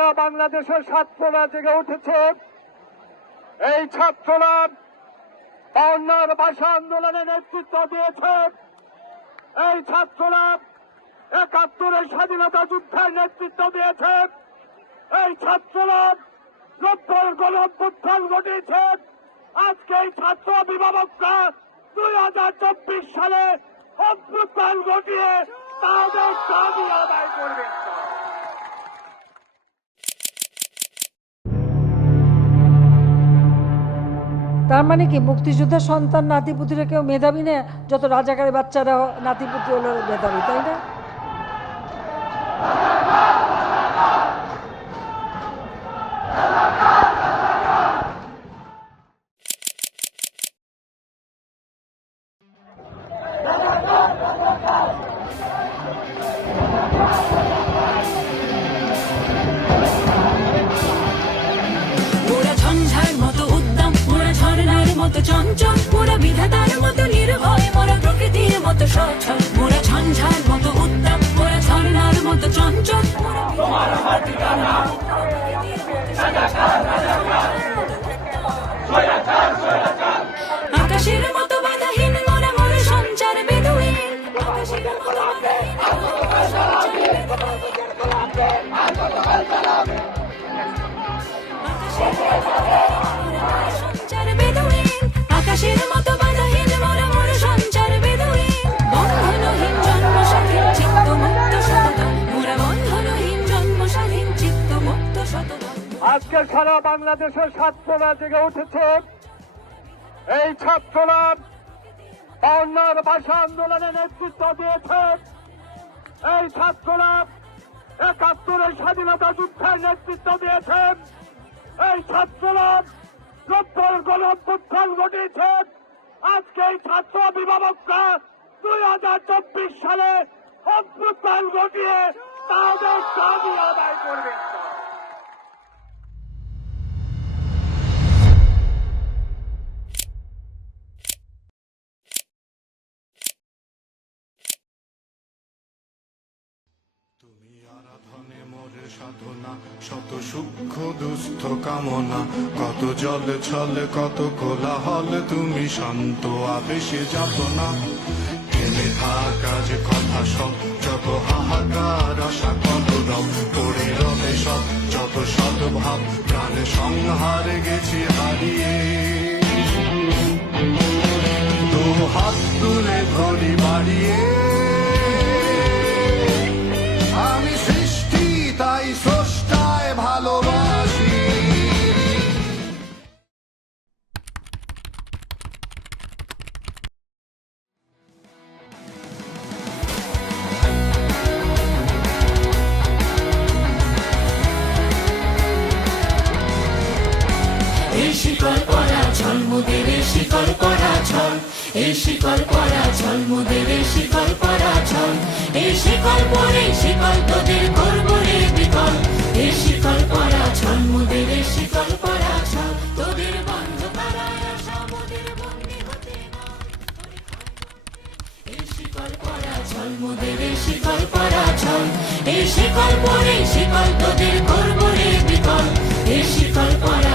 সারা বাংলাদেশের ছাত্ররা জেগে উঠেছে। এই ছাত্ররা 52 ভাষা আন্দোলনে নেতৃত্ব দিয়েছে। এই ছাত্ররা 71 স্বাধীনতা যুদ্ধের নেতৃত্ব দিয়েছে। এই ছাত্ররা 90 গণ-অভ্যুত্থান ঘটিয়েছে। আজকে এই ছাত্র অভিভাবকরা 2024 সালে অভ্যুত্থান ঘটিয়ে তাদের দাবি আদায় করবে। তার মানে কি মুক্তিযোদ্ধার সন্তান নাতিপুতিরা কেউ মেধাবী না, যত রাজাকারের বাচ্চারা নাতিপুতি হলো মেধাবী, তাই না? চঞ্চল মোরা বিধাতার মতো নির্ভয়, মোরা প্রকৃতির মতো সচ্ছল, মোরা ঝঞ্ঝার মতো উত্তাপ, মোরা ঝর্ণার মতো চঞ্চল, আকাশের মতো বাধাহীন মোরা মোর সঞ্চার বেদুইন, আকাশের মতো বাধাহীন সঞ্চার বেদুইন, আকাশের মতো বাধাহীন মোরা মোর সঞ্চার বেদুইন, বন্ধনহীন জন্ম স্বাধীন চিত্ত মুক্ত শতদল, মোরা বন্ধনহীন জন্ম স্বাধীন চিত্ত মুক্ত শতদল। আজকে সারা বাংলাদেশের ছাত্ররা জেগে উঠেছে। এই ছাত্ররা 52 ভাষা আন্দোলনে নেতৃত্ব দিয়েছে। এই ছাত্ররা 71 স্বাধীনতা যুদ্ধের নেতৃত্ব দিয়েছে। এই ছাত্ররা 90 গণ-অভ্যুত্থান ঘটিয়েছে। আজকে এই ছাত্র অভিভাবকরা 2024 সালে অভ্যুত্থান ঘটিয়ে তাদের দাবি আদায় করবে। তুমি আরাধনে মোরে সাধনা, শত সূক্ষ্ম দুস্থ কামনা, কত জল ছলে কত কোলাহল, তুমি শান্ত আবেশে যাত না। থেমে থাকা যে কথা সব, যত হাহাকার আশা কত রব, পড়ে রবে সব যত সদ্ভাব, প্রাণে সংহারে গেছি হারিয়ে। দু হাত তুলে ধরি বাড়িয়ে, আমি সৃষ্টি তাই স্রষ্টায় ভালোবাসি। এই শিকল পরা ছল মোদের, এই শিকল পরা ছল, এই শিকল পরা ছল মোদের, এই শিকল পরা ছল, এই শিকল পরে শিকল তোদের করবো রে বিকল, এই শিকল পরা ছল মোদের, এই শিকল পরা ছল, তোদের বন্ধ করায় আশা মোদের বন্দী হতে না। এই শিকল পরা ছল মোদের, এই শিকল পরা ছল, এই শিকল পরে শিকল তোদের করবো রে বিকল, এই শিকল পরা